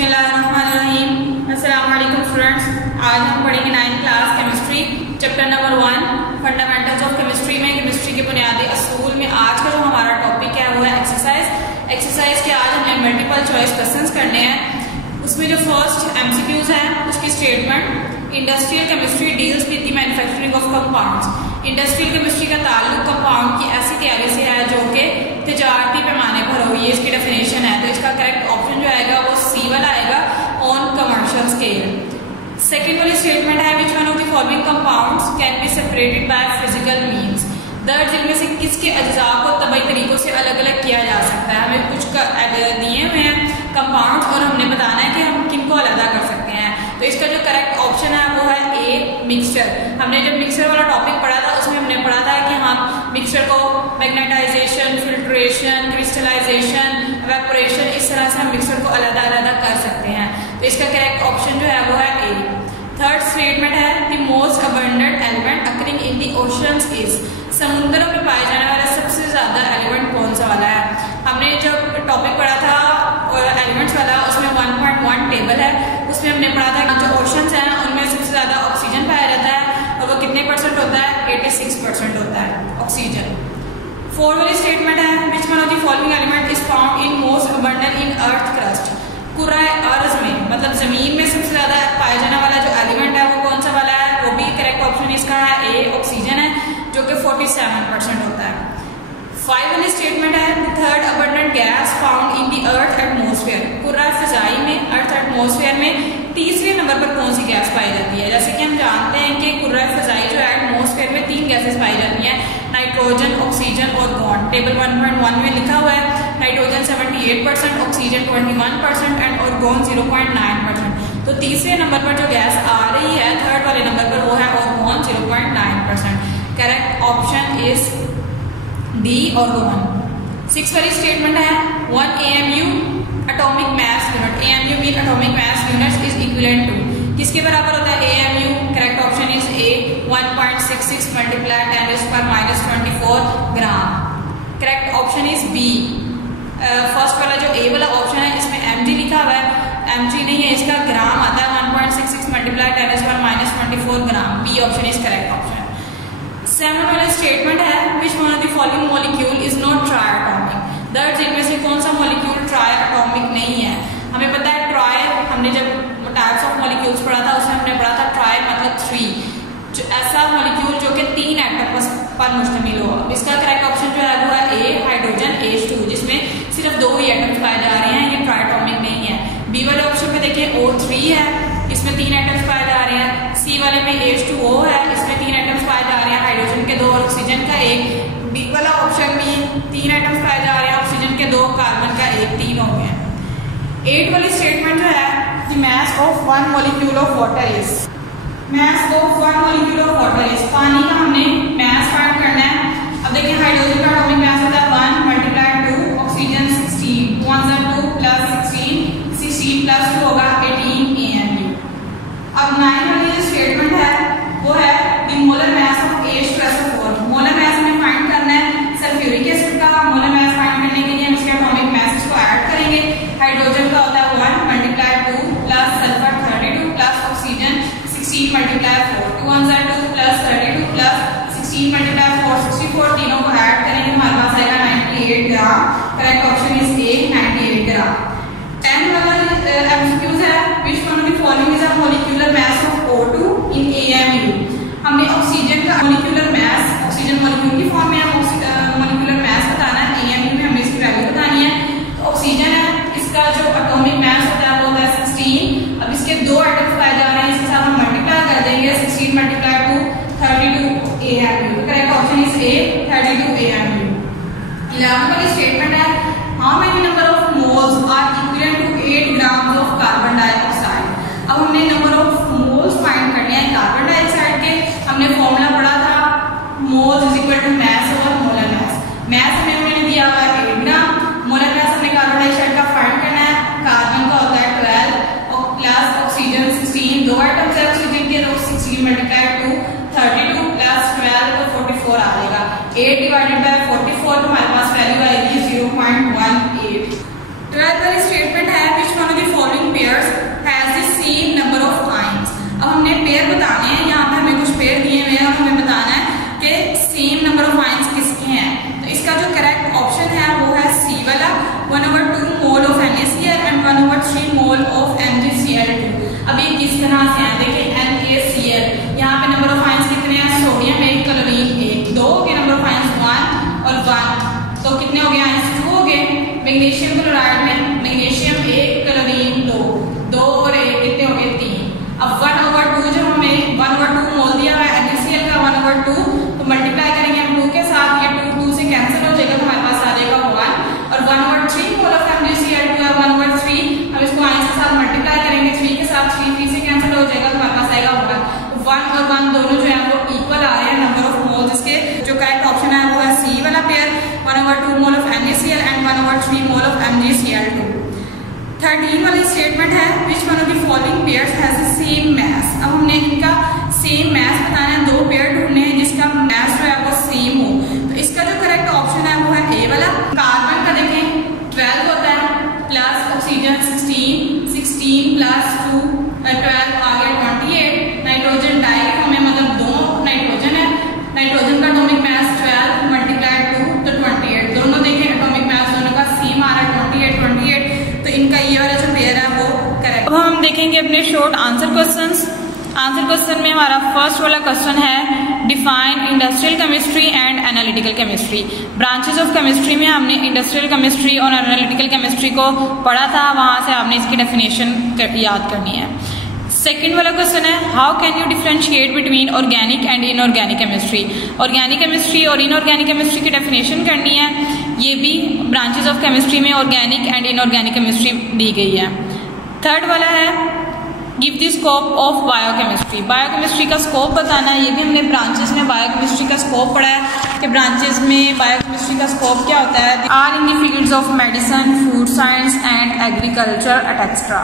बिस्मिल्लाहिर्रहमानिर्रहीम। अस्सलाम वालेकुम स्टूडेंट्स। आज हम पढ़ेंगे 9th class chemistry chapter number 1 fundamentals of chemistry में केमिस्ट्री के बुनियादी असूल में आज का जो हमारा टॉपिक है वो है एक्सरसाइज। एक्सरसाइज के आज हमने मल्टीपल चॉइस क्वेश्चंस करने हैं। उसमें जो फर्स्ट एमसीक्यूज है उसकी statement, industrial chemistry deals with the manufacturing of compounds. Industrial chemistry का ताल्लुक कंपाउंड की ऐसी तैयारी से है जो कि तिजारती पैमाने पर हो, ये इसकी डेफिनेशन है। तो इसका करेक्ट ऑप्शन जो आएगा वो सी वाला आएगा, ऑन कमर्शियल स्केल। सेकेंड वाली स्टेटमेंट है which one of the following compounds can be separated by physical means. दर्ज इनमें से किसके अज्जा को तबई तरीकों से अलग अलग किया जा सकता है। हमें कुछ दिए हुए हैं कंपाउंड और हमने बताना है कि हम किनको अलग कर सकते हैं। तो इसका जो करेक्ट ऑप्शन है वो है ए, मिक्सचर। हमने जब मिक्सचर वाला टॉपिक पढ़ा था उसमें हमने पढ़ा था कि हम मिक्सचर को मैग्नेटाइजेशन, फिल्ट्रेशन, क्रिस्टलाइजेशन, इवेपोरेशन, इस तरह से हम मिक्सचर को अलग अलग कर सकते हैं। तो इसका करेक्ट ऑप्शन जो है वो है ए। थर्ड स्टेटमेंट है the most abundant element occurring in the oceans is. समुद्रों में पाए जाने वाला सबसे ज्यादा एलिमेंट कौन सा वाला है। हमने जब टॉपिक पढ़ा था और एलिमेंट्स वाला उसमें 1.1 टेबल है, उसमें हमने पढ़ा था जो ओशंस हैं उनमें सबसे ज्यादा ऑक्सीजन पाया जाता है और वो कितने परसेंट होता है, 86% होता है ऑक्सीजन। फोर्थ वाली स्टेटमेंट है which one of the following element is found in most abundant in earth crust. कुराए अर्ज में मतलब जमीन में सबसे ज्यादा पाया जाने वाला जो एलिमेंट है वो कौन सा वाला है, वो भी करेक्ट ऑप्शन इसका है ए, ऑक्सीजन है जो कि 47% होता है। फाइव वाली स्टेटमेंट है third abundant gas found in the earth atmosphere. कुर्रा फिजाई में अर्थ एटमॉस्फेयर में तीसरे नंबर पर कौन सी गैस पाई जाती है। जैसे कि हम जानते हैं कि कुर्रा फिजाई जो है एटमॉस्फेयर में 3 गैसेस पाई जाती हैं, नाइट्रोजन, ऑक्सीजन और गॉन। टेबल 1.1 में लिखा हुआ है नाइट्रोजन 78%, ऑक्सीजन 21% एंड ऑर्गन 0.9%। तो तीसरे नंबर पर जो गैस आ रही है थर्ड वाले नंबर पर वो है argon 0.9%। Correct option is D, argon. 6 वाली स्टेटमेंट है 1 AMU atomic mass unit. AMU mean atomic mass unit is equivalent to, किसके बराबर होता है AMU। Correct option is A, 1.66 multiply 10⁻24 gram. Correct option is B. First वाला जो ए वाला option है इसमें mg लिखा हुआ है, mg नहीं है, इसका ग्राम आता है 1.66 multiply 10⁻24 gram. B option is correct option. 7 वाला स्टेटमेंट है which one of the following molecule is not triatomic. दर्ज इनमें से कौन सा मॉलिक्यूल ट्राई एटॉमिक नहीं है। हमें पता है ट्राई, हमने जब टाइप्स ऑफ मॉलिक्यूल्स पढ़ा था उसमें हमने पढ़ा था ट्राई मतलब 3, जो ऐसा मॉलिक्यूल जो कि 3 एटम पर मुश्तमिल हो। इसका करेक्ट ऑप्शन जो है वो है ए, हाइड्रोजन H2, जिसमें सिर्फ 2 ही एटम्स पाए जा रहे हैं, ये ट्राई एटॉमिक नहीं है। बी वाले ऑप्शन में देखिए O3 है, इसमें 3 एटम्स पाए जा रहे हैं। सी वाले में H2O है, इसमें 3 एटम्स पाए जा रहे हैं, हाइड्रोजन के 2 और ऑक्सीजन का 1। डी वाला ऑप्शन में 3 एटम्स पाए जा रहे हैं, ऑक्सीजन के 2, कार्बन का 1, 3 हो गए। 8 वाली स्टेटमेंट जो है the mass of 1 molecule of water is. Mass of 1 molecule of water is, पानी का हमने मास फाइंड करना है। अब देखिए हाइड्रोजन का एटॉमिक मास होता है 1 मल्टीप्लाई 2, ऑक्सीजन 16, 1 2 प्लस 16 प्लस 2 होगा 18 AMU। अब 9 वाली जो स्टेटमेंट है वो है the molar mass of H2SO4। Molar mass हमें फाइंड करना है सल्फ्यूरिक एसिड का। मोलर मास फाइंड करने के लिए हम इसके एटॉमिक मासेस को ऐड करेंगे। हाइड्रोजन का होता है 1 multiply 2 plus sulphur 32 plus oxygen 16 multiply 4, 2 2 plus 32 plus 16 multiply 4 64, तीनों को ऐड करेंगे हमारे पास आएगा 98 ग्राम। करेक्ट ऑप्शन इज ए, 98 ग्राम। 10 वाला एमसीक्यूज है which one of the following is a molecular mass of O2 in AMU। हमने ऑक्सीजन का मॉलिक्यूलर मास, ऑक्सीजन मॉलिक्यूल की फॉर्म में मॉलिक्यूलर मास बताना है, AMU में हमें इसकी वैल्यू बतानी है। तो ऑक्सीजन है, इसका जो एटॉमिक मास होता है वो होता है 16। अब इसके 2 एटम्स पाए जा रहे हैं, इसके साथ हम मल्टीप्लाई कर देंगे 16 multiply 2 32 AMU। Correct option is A, 32 AMU। 11 वाली स्टेटमेंट है how many number of moles are equivalent to 8 grams of carbon dioxide. अब हमने नंबर ऑफ मोल्स फाइंड करने हैं कार्बन डाइऑक्साइड के। हमने फॉर्मूला पढ़ा था moles is equal to mass over molar mass. Mass हमें उन्होंने दिया हुआ है 8 ग्राम, मोलर मास हमें कार्बन डाइऑक्साइड का फाइंड करना है। कार्बन का होता है 12 और प्लस ऑक्सीजन 16, 2 एटम्स है ऑक्सीजन के, 16 मल्टीप्लाई 2 32 प्लस 12 तो 44 आ जाएगा। 8 डिवाइडेड बाय 44 तो हमारे पास वैल्यू आएगी 0.18। 12 वाली स्टेटमेंट है which one of the following pair 1/3 mole of MgCl2। अब ये किस तरह से है, देखिए NaCl, यहाँ पे नंबर ऑफ आयंस कितने हैं, सोडियम 1, क्लोरीन 1, 2 हो गए नंबर ऑफ आयंस 1 और 1, तो कितने हो गए आयंस 2 हो गए। मैग्नीशियम क्लोराइड में मैग्नीशियम 1, क्लोरीन 2, 2 और 1 कितने हो गए 3। अब 1/2 जब हमें 1/2 मोल दिया हुआ है NaCl का 1/2, तो मल्टीप्लाई करेंगे हम 2 के साथ, ये 2 से कैंसिल हो जाएगा, तो हमारे पास आ जाएगा 1 और 1/3 मोल ऑफ MgCl2 है 1/3, हम इसको आयंस के साथ मल्टीप्लाई करेंगे 3 के साथ, 3 से कैंसिल हो जाएगा, तो हमारे पास आएगा 1 और 1 दोनों जो है वो इक्वल आ रहे हैं नंबर ऑफ मोल्स। इसके जो करेक्ट ऑप्शन है वो है सी वाला pair, 1/2 mole of NaCl and 1/3 mole of MgCl2। 13 वाली स्टेटमेंट है which one of the following pairs has the same mass. अब हमने इनका सेम मास बताना है, 2 पेयर ढूंढने हैं जिसका मास जो है वो सेम हो, तो इसका जो करेक्ट ऑप्शन है वो है ए वाला। कार्बन का देखें 12 होता है प्लस ऑक्सीजन 16 प्लस 2 12 आ गया 28। नाइट्रोजन डाइफॉर्म में मतलब 2 नाइट्रोजन है, नाइट्रोजन का एटॉमिक मास 12 मल्टीप्लाई 2 तो 28, दोनों देखें एटॉमिक मास दोनों का सेम आ रहा है 28, तो इनका ये वाला जो पेयर है वो करेक्ट। अब हम देखेंगे अपने short answer questions. Answer question में हमारा फर्स्ट वाला क्वेश्चन है define industrial chemistry and analytical chemistry. Branches of chemistry में हमने इंडस्ट्रियल केमिस्ट्री और एनालिटिकल केमिस्ट्री को पढ़ा था, वहां से आपने इसकी डेफिनेशन याद करनी है। सेकेंड वाला क्वेश्चन है how can you differentiate between organic and inorganic chemistry. Organic chemistry और इनऑर्गेनिक केमिस्ट्री की डेफिनेशन करनी है, ये भी ब्रांचेस ऑफ केमिस्ट्री में ऑर्गेनिक एंड इनऑर्गेनिक केमिस्ट्री दी गई है। थर्ड वाला है give the scope of biochemistry. Biochemistry का स्कोप बताना है, ये भी हमने ब्रांचेस में बायोकेमिस्ट्री का स्कोप पढ़ा है कि ब्रांचेस में बायोकेमिस्ट्री का स्कोप क्या होता है। Are in the fields of medicine, food science and agriculture etcetera.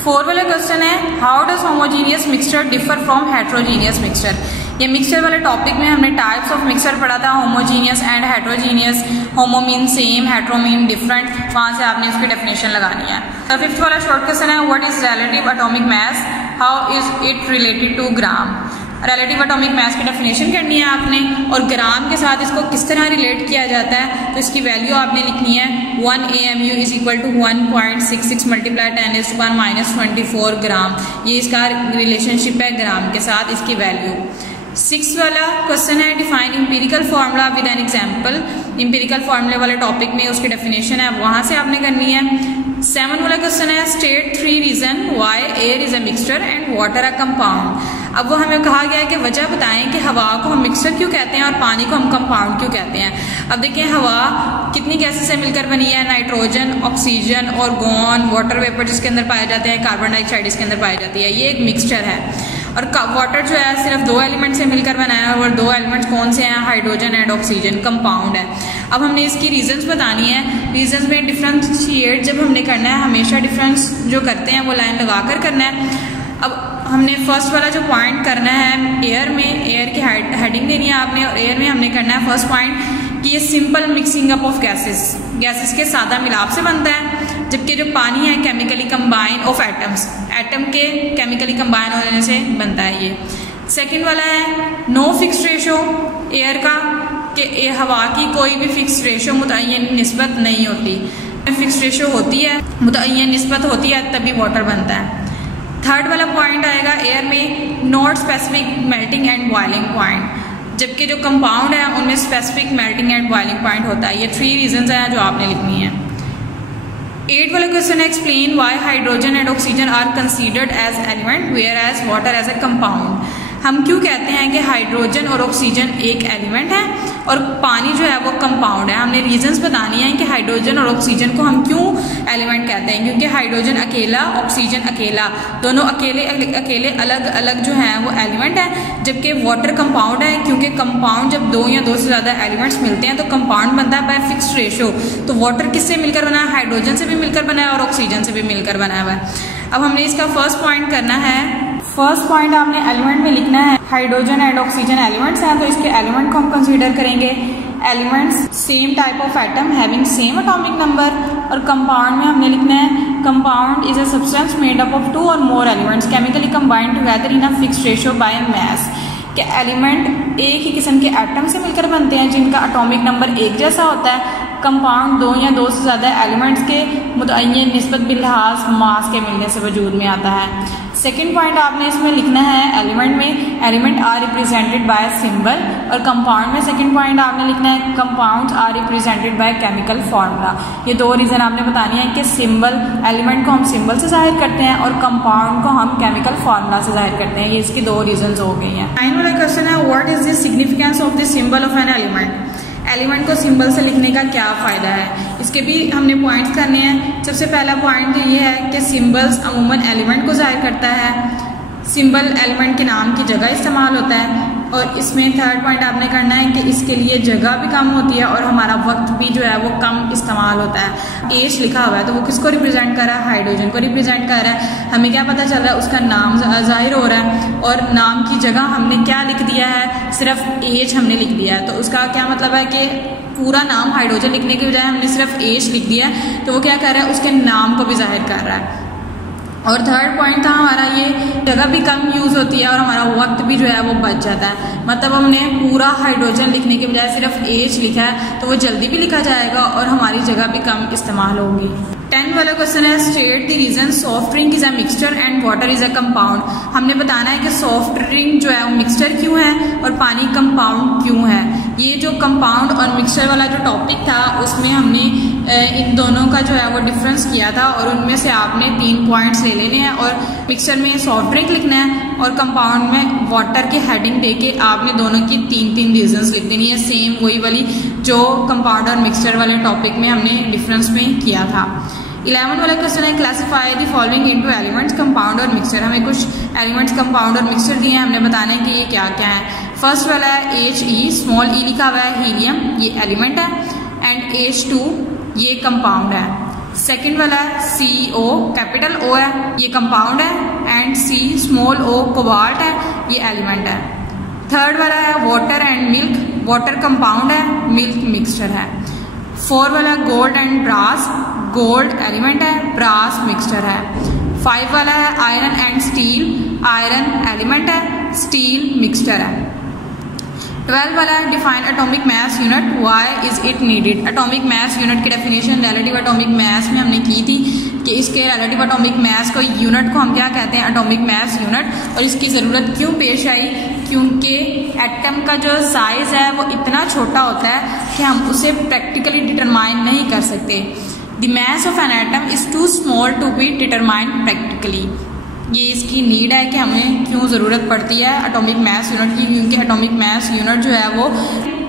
Four वाला क्वेश्चन है how does homogeneous mixture differ from heterogeneous mixture. ये मिक्सचर वाले टॉपिक में हमने टाइप्स ऑफ मिक्सचर पढ़ा था, homogeneous and heterogeneous. Homo mean same, hetero mean different, वहां से आपने इसकी डेफिनेशन लगानी है। तो फिफ्थ वाला शॉर्ट क्वेश्चन है what is relative atomic mass, how is it related to gram. Relative atomic mass की डेफिनेशन करनी है आपने, और ग्राम के साथ इसको किस तरह रिलेट किया जाता है, तो इसकी वैल्यू आपने लिखनी है 1 AMU is equal to 1.66 multiply 10⁻24 gram. ये इसका रिलेशनशिप है ग्राम के साथ, इसकी वैल्यू। सिक्स वाला क्वेश्चन है define empirical formula with an example. Empirical फार्मूले वाले टॉपिक में उसकी डेफिनेशन है, वहां से आपने करनी है। सेवन वाला क्वेश्चन है state 3 reason why air is a mixture and water a compound. अब वो हमें कहा गया है कि वजह बताएं कि हवा को हम मिक्सचर क्यों कहते हैं और पानी को हम कंपाउंड क्यों कहते हैं। अब देखिए हवा कितनी गैसेस से मिलकर बनी है, nitrogen, oxygen, organ, water vapour जिसके अंदर पाए जाते हैं, कार्बन डाइऑक्साइड इसके अंदर पाई जाती है, ये एक मिक्सचर है। और वाटर जो है सिर्फ 2 एलिमेंट से मिलकर बनाया है, और 2 एलिमेंट्स कौन से हैं, हाइड्रोजन एंड ऑक्सीजन, कंपाउंड है। अब हमने इसकी रीजंस बतानी है। रीजंस में डिफरेंशिएट जब हमने करना है, हमेशा डिफरेंस जो करते हैं वो लाइन लगाकर करना है। अब हमने फर्स्ट वाला जो पॉइंट करना है एयर में, एयर की हेडिंग देनी है आपने, और एयर में हमने करना है फर्स्ट पॉइंट कि ये simple mixing up of gases के सादा मिलाप से बनता है, जबकि जो पानी है chemically combine of atoms, atom के केमिकली कंबाइन होने से बनता है ये। सेकंड वाला है नो फिक्स रेशो एयर का, कि हवा की कोई भी फिक्स रेशो मुतय्यन निस्बत नहीं होती, फिक्स रेशो होती है, मुतय्यन निस्बत होती है तभी वाटर बनता है। थर्ड वाला पॉइंट आएगा एयर में not specific melting and boiling point, जबकि जो कंपाउंड है उनमें specific melting and boiling point होता है। ये 3 रीजंस हैं जो आपने लिखनी है। 8 वाला क्वेश्चन है explain why hydrogen and oxygen are considered as element whereas water as a compound. हम क्यों कहते हैं कि हाइड्रोजन और ऑक्सीजन एक एलिमेंट है और पानी जो है वो कंपाउंड है। हमने रीजंस बतानी है कि हाइड्रोजन और ऑक्सीजन को हम क्यों एलिमेंट कहते हैं, क्योंकि हाइड्रोजन अकेला, ऑक्सीजन अकेला, दोनों अकेले अलग अलग जो है वो एलिमेंट है, जबकि वाटर कंपाउंड है, क्योंकि कंपाउंड जब 2 या 2 से ज्यादा एलिमेंट्स मिलते हैं तो कंपाउंड बनता है बाय फिक्स्ड रेशो। तो वाटर किससे मिलकर बना है, हाइड्रोजन से भी मिलकर बना है और ऑक्सीजन से भी मिलकर बना हुआ है। अब हमने इसका फर्स्ट पॉइंट करना है, फर्स्ट पॉइंट आपने एलिमेंट में लिखना है हाइड्रोजन एंड ऑक्सीजन एलिमेंट्स हैं, तो इसके एलिमेंट को हम कंसीडर करेंगे elements same type of atom having same atomic number. और कंपाउंड में हमने लिखना है compound is a substance made up of 2 और more elements chemically combined together in a fixed ratio by mass. के एलिमेंट एक ही किस्म के एटम से मिलकर बनते हैं जिनका एटॉमिक नंबर एक जैसा होता है, कंपाउंड दो या दो से ज़्यादा एलिमेंट्स के मुतय्यन निस्बत बिलहाज मास के मिलने से वजूद में आता है। सेकेंड पॉइंट आपने इसमें लिखना है एलिमेंट में, element are represented by symbol, और कंपाउंड में सेकेंड पॉइंट आपने लिखना है compounds are represented by chemical formula. ये दो रीज़न आपने बतानी है कि सिंबल, एलिमेंट को हम सिंबल से जाहिर करते हैं और कंपाउंड को हम केमिकल फार्मूला से जाहिर करते हैं। ये इसकी दो रीजंस हो गई हैं। 9 वाला क्वेश्चन है what is the significance of the symbol of an element. Element को सिंबल से लिखने का क्या फ़ायदा है, इसके भी हमने पॉइंट्स करने हैं। सबसे पहला पॉइंट तो ये है कि सिंबल्स अमूमन एलिमेंट को ज़ाहिर करता है, सिंबल एलिमेंट के नाम की जगह इस्तेमाल होता है, और इसमें थर्ड पॉइंट आपने करना है कि इसके लिए जगह भी कम होती है और हमारा वक्त भी जो है वो कम इस्तेमाल होता है। एच लिखा हुआ है तो वो किसको रिप्रेजेंट कर रहा है, हाइड्रोजन को रिप्रेजेंट कर रहा है। हमें क्या पता चल रहा है, उसका नाम जाहिर हो रहा है और नाम की जगह हमने क्या लिख दिया है, सिर्फ एच हमने लिख दिया है। तो उसका क्या मतलब है कि पूरा नाम हाइड्रोजन लिखने के बजाय हमने सिर्फ एच लिख दिया है, तो वो क्या कर रहा है, उसके नाम को भी जाहिर कर रहा है। और थर्ड पॉइंट था हमारा ये जगह भी कम यूज़ होती है और हमारा वक्त भी जो है वो बच जाता है। मतलब हमने पूरा हाइड्रोजन लिखने के बजाय सिर्फ एच लिखा है तो वो जल्दी भी लिखा जाएगा और हमारी जगह भी कम इस्तेमाल होगी। 10 वाला क्वेश्चन है state the reason soft drink is a mixture and water is a compound. हमने बताना है कि सॉफ्ट ड्रिंक जो है वो मिक्सचर क्यों है और पानी कंपाउंड क्यों है। ये जो कंपाउंड और मिक्सचर वाला जो टॉपिक था उसमें हमने इन दोनों का जो है वो डिफरेंस किया था और उनमें से आपने 3 पॉइंट्स ले लेने हैं और मिक्सचर में सॉफ्ट ड्रिंक लिखना है और कंपाउंड में वाटर की हेडिंग देके आपने दोनों की 3 रीजंस लिख देनी है, सेम वही वाली जो कंपाउंड और मिक्सचर वाले टॉपिक में हमने डिफरेंस में किया था। 11 वाला क्वेश्चन है classify the following into elements compound और मिक्सचर। हमें कुछ एलिमेंट्स कंपाउंड और मिक्सचर दिए हैं, हमने बताना है कि ये क्या क्या है। फर्स्ट वाला है He, स्मॉल ई लिखा हुआ है, हीलियम ये एलिमेंट है, एंड H2 ये कंपाउंड है। सेकेंड वाला है CO, कैपिटल O है, ये कंपाउंड है, and C small o cobalt है, ये एलिमेंट है। थर्ड वाला है water and milk, water compound है, मिल्क मिक्सचर है। 4 वाला gold and brass, gold element है, ब्रास मिक्सचर है। 5 वाला है iron and steel, iron element है, स्टील मिक्सचर है। 12 वाला है define atomic mass unit, why is it needed. Atomic mass unit की डेफिनेशन रिलेटिव एटॉमिक मास में हमने की थी कि इसके रिलेटिव एटॉमिक मास को यूनिट को हम क्या कहते हैं, एटॉमिक मास यूनिट, और इसकी ज़रूरत क्यों पेश आई, क्योंकि एटम का जो साइज है वो इतना छोटा होता है कि हम उसे प्रैक्टिकली डिटरमाइन नहीं कर सकते। The mass of an atom is too small to be determined practically. ये इसकी नीड है कि हमें क्यों ज़रूरत पड़ती है एटॉमिक मास यूनिट की, क्योंकि एटॉमिक मास यूनिट जो है वो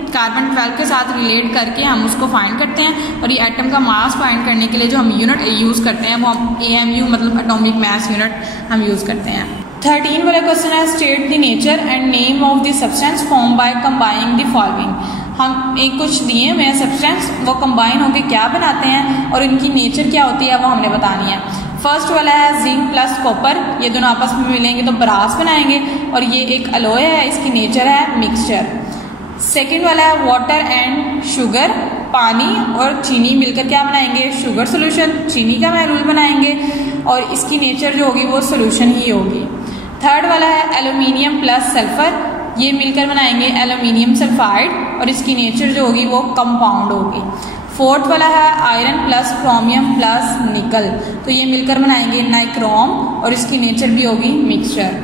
कार्बन 12 के साथ रिलेट करके हम उसको फाइंड करते हैं और ये एटम का मास फाइंड करने के लिए जो हम यूनिट यूज़ करते हैं वो हम AMU मतलब एटॉमिक मास यूनिट हम यूज़ करते हैं। 13 वाला क्वेश्चन है state the nature and name of the substance form by combining the following. हम एक कुछ दिए हुए सब्सटेंस वो कंबाइन होकर क्या बनाते हैं और इनकी नेचर क्या होती है वो हमने बतानी है। फर्स्ट वाला है जिंक प्लस कॉपर, ये दोनों आपस में मिलेंगे तो ब्रास बनाएंगे और ये एक अलॉय है, इसकी नेचर है मिक्सचर। सेकेंड वाला है वाटर एंड शुगर, पानी और चीनी मिलकर क्या बनाएंगे, शुगर सोल्यूशन, चीनी का महलूल बनाएंगे और इसकी नेचर जो होगी वो सोल्यूशन ही होगी। थर्ड वाला है एल्यूमिनियम प्लस सल्फर, ये मिलकर बनाएंगे एल्यूमिनियम सल्फाइड और इसकी नेचर जो होगी वो कंपाउंड होगी। फोर्थ वाला है आयरन प्लस क्रोमियम प्लस निकल, तो ये मिलकर बनाएंगे नाइक्रोम और इसकी नेचर भी होगी मिक्सचर।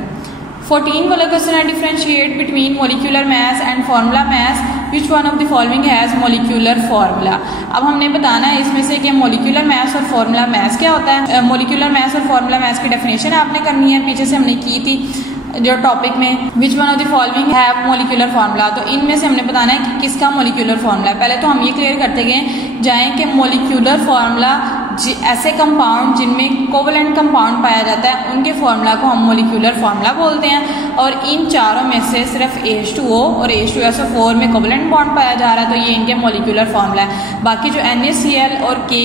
14 वाला क्वेश्चन है differentiate between molecular mass and formula mass, which one of the following has molecular formula. अब हमने बताना है इसमें से कि मोलिकुलर मास और फार्मूला मास क्या होता है। मोलिकुलर मास और फार्मूला मास की डेफिनेशन आपने करनी है, पीछे से हमने की थी जो टॉपिक में विच one of the following have molecular formula, तो इनमें से हमने बताना है कि किसका मोलिकुलर फार्मूला है। पहले तो हम ये क्लियर करते गए जाएं कि मोलिकुलर फार्मूला ऐसे कंपाउंड जिनमें कोवलेंट कंपाउंड पाया जाता है उनके फार्मूला को हम मोलिकुलर फार्मूला बोलते हैं और इन चारों में से सिर्फ H2O और H2SO4 में कोवलेंट बॉन्ड पाया जा रहा है तो ये इनके मोलिकुलर फार्मूला है। बाकी जो NaCl और Ki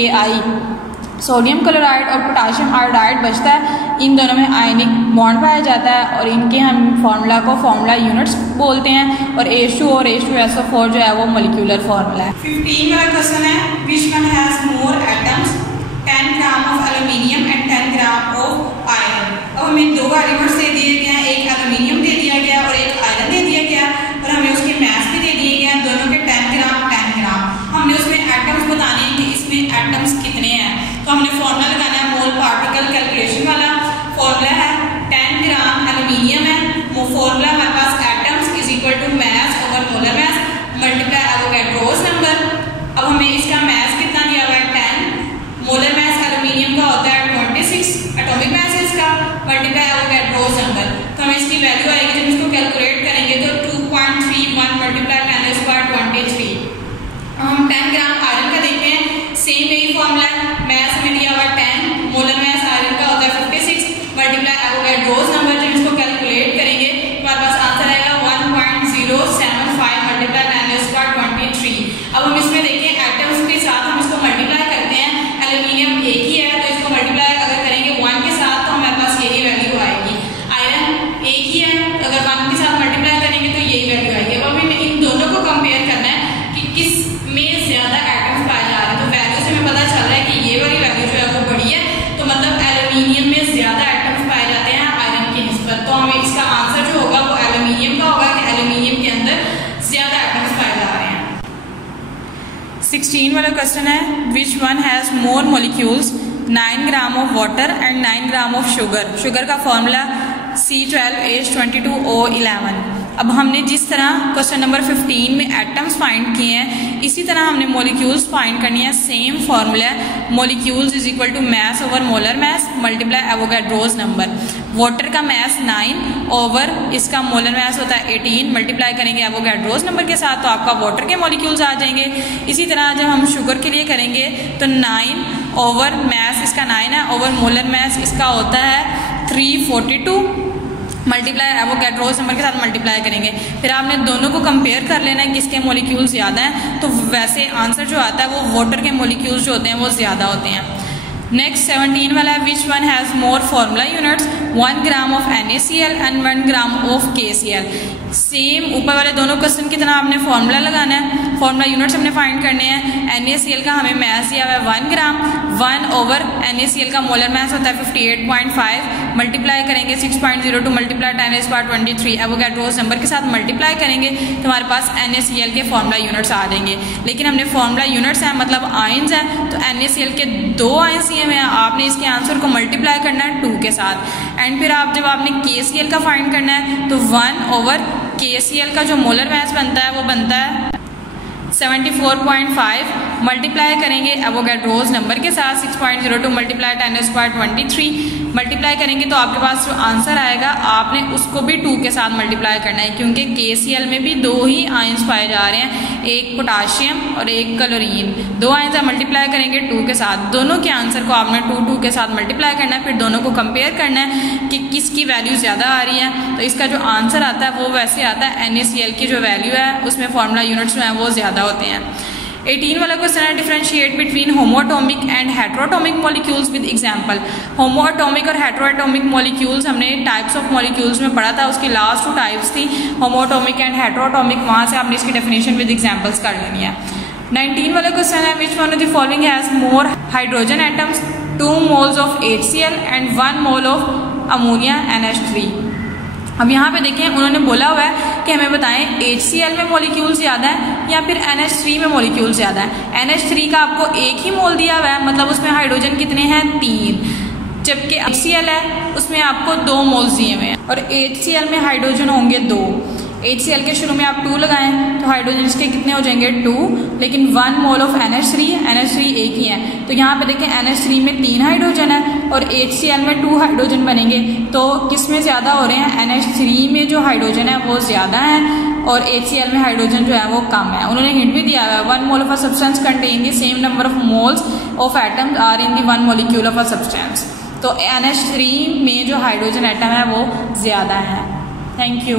सोडियम क्लोराइड और पोटाशियम आयोडाइड बचता है, इन दोनों में आयनिक बॉन्ड पाया जाता है और इनके हम फार्मूला को फार्मूला यूनिट्स बोलते हैं और H2 और H2SO4 जो है वो मोलिकुलर फार्मूला है। 15 वाला क्वेश्चन है which one has more atoms, 10 gram of aluminium and 10 gram of iron. अब हमें दो एलिमेंट्स दे दिए गए हैं, एक एल्यूमिनियम दे दिया गया और एक आयरन दे दिया गया और हमें उसके मास भी दे दिए गए हैं, दोनों के 10 ग्राम 10 ग्राम। हमने उसमें एटम्स सिंपल कैलकुलेशन वाला फॉर्मूला है 10 ग्राम एल्यूमिनियम है, वो फॉर्मूला हमारे पास atoms is equal to mass over molar mass multiply Avogadro's number. अब हमें इसका मास कितना दिया हुआ है 10, मोलर मास एल्यूमिनियम का होता है 26, एटॉमिक मास है इसका, मल्टीप्लाई एवोगैड्रोस नंबर। तो हमें इसकी वैल्यू आएगी जब इसको कैलकुलेट करेंगे तो 2.31 मल्टीप्लाई 10⁻23। हम 10 ग्राम आयरन का देखते हैं, सेम यही फॉर्मूला है, मास हमें दिया हुआ 10, मोलर मास आयरन का होता है 56 मल्टीप्लाई एवोगैड्रोस नंबर। जब इसको कैलकुलेट करेंगे हमारे पास आंसर आएगा 1.075 मल्टीप्लाई 10⁻23। अब हम इसमें देखिए एटम्स के साथ हम इसको मल्टीप्लाई करते हैं, एल्यूमिनियम एक ही है तो इसको मल्टीप्लाई अगर करेंगे 1 के साथ तो हमारे पास यही वैल्यू आएगी। आयरन एक ही है तो अगर 1 के साथ मल्टीप्लाई करेंगे तो यही वैल्यू आएगी। अब हमें इन दोनों को कंपेयर करना है कि किस में ज्यादा एटम्स पाए जा रहे हैं। तो वैल्यू से हमें पता चल रहा है कि ये वाली वैल्यू जो है वो बड़ी है, तो मतलब एल्यूमिनियम में ज्यादा एटम्स पाए जाते हैं आयरन की निस्बत। तो हमें इसका आंसर जो होगा वो एल्यूमिनियम का होगा कि एल्यूमिनियम के अंदर ज्यादा एटम्स पाए जा रहे हैं। 16 वाला क्वेश्चन है, which one has more molecules 9 gram of water and 9 gram of sugar. Sugar का फॉर्मूला C12H22O11। अब हमने जिस तरह क्वेश्चन नंबर 15 में एटम्स फाइंड किए हैं, इसी तरह हमने मॉलिक्यूल्स फाइंड करनी है। सेम फॉर्मूला है, molecules is equal to mass over molar mass multiply Avogadro's number. Water का मास 9 ओवर इसका मोलर मास होता है 18, मल्टीप्लाई करेंगे एवोगैड्रोस नंबर के साथ तो आपका वाटर के मॉलिक्यूल्स आ जाएंगे। इसी तरह जब हम शुगर के लिए करेंगे तो 9 ओवर मास इसका 9 है, ओवर मोलर मास इसका होता है 342, मल्टीप्लाई एवोगैड्रोस नंबर के साथ मल्टीप्लाई करेंगे। फिर आपने दोनों को कंपेयर कर लेना है किसके मॉलिक्यूल्स ज़्यादा हैं, तो वैसे आंसर जो आता है वो वाटर के मॉलिक्यूल्स जो होते हैं वो ज़्यादा होते हैं। नेक्स्ट 17 वाला है, which one has more formula units 1 gram of NaCl and 1 gram of KCl। Same ऊपर वाले दोनों क्वेश्चन की तरह आपने फार्मूला लगाना है, फार्मूला यूनिट्स हमने फाइंड करने हैं। NaCl का हमें मास दिया हुआ है 1 ग्राम, 1 ओवर NaCl का मोलर मास होता है 58.5, मल्टीप्लाई करेंगे 6.02 मल्टीप्लाई 10⁻23 एवोगैड्रोस नंबर के साथ मल्टीप्लाई करेंगे तो हमारे पास NaCl के फार्मूला यूनिट्स आ जाएंगे। लेकिन हमने फार्मूला यूनिट्स हैं मतलब आयंस हैं, तो NaCl के 2 आयंस दिए हुए हैं, आपने इसके आंसर को मल्टीप्लाई करना है 2 के साथ। एंड फिर आप जब आपने KCl का फाइंड करना है तो 1 ओवर KCl का जो मोलर मास बनता है वो बनता है 74.5, मल्टीप्लाई करेंगे एवोगैड्रोस नंबर के साथ 6.02 मल्टीप्लाई 10⁻23 मल्टीप्लाई करेंगे तो आपके पास जो आंसर आएगा आपने उसको भी 2 के साथ मल्टीप्लाई करना है, क्योंकि KCl में भी 2 ही आयंस पाए जा रहे हैं, एक पोटाशियम और एक क्लोरीन। 2 आयंस आप मल्टीप्लाई करेंगे 2 के साथ, दोनों के आंसर को आपने 2 के साथ मल्टीप्लाई करना है, फिर दोनों को कंपेयर करना है कि किसकी वैल्यू ज़्यादा आ रही है। तो इसका जो आंसर आता है वो वैसे आता है NaCl की जो वैल्यू है उसमें फार्मूला यूनिट्स जो हैं वो ज़्यादा होते हैं। 18 वाला क्वेश्चन है, differentiate between homoatomic and heteroatomic molecules with example. Homoatomic और हेटेरोएटॉमिक मॉलिक्यूल्स हमने टाइप्स ऑफ मॉलिक्यूल्स में पढ़ा था, उसकी लास्ट 2 टाइप्स थी होमोएटॉमिक एंड हेटेरोएटॉमिक, वहां से आपने इसकी डेफिनेशन विद एग्जांपल्स कर लेनी है। 19 वाला क्वेश्चन है, which one of the following has more hydrogen atoms 2 moles of HCl and 1 mole of ammonia NH3। अब यहाँ पे देखें उन्होंने बोला हुआ है कि हमें बताएं HCl में मॉलिक्यूल ज़्यादा है या फिर NH3 में मॉलिक्यूल ज़्यादा है। NH3 का आपको 1 ही मोल दिया हुआ है, मतलब उसमें हाइड्रोजन कितने हैं 3, जबकि HCl है उसमें आपको 2 मोल्स दिए हुए हैं और HCl में हाइड्रोजन होंगे 2। HCl के शुरू में आप 2 लगाएं तो हाइड्रोजन इसके कितने हो जाएंगे 2, लेकिन 1 मोल ऑफ NH3 एक ही है। तो यहाँ पे देखें NH3 में 3 हाइड्रोजन है और HCl में 2 हाइड्रोजन बनेंगे, तो किस में ज़्यादा हो रहे हैं, NH3 में जो हाइड्रोजन है वो ज़्यादा है और HCl में हाइड्रोजन जो है वो कम है। उन्होंने हिंट भी दिया है 1 mole of a substance contain the same number of moles of atoms are in the 1 molecule of a substance. तो NH3 में जो हाइड्रोजन एटम है वो ज़्यादा है। Thank you.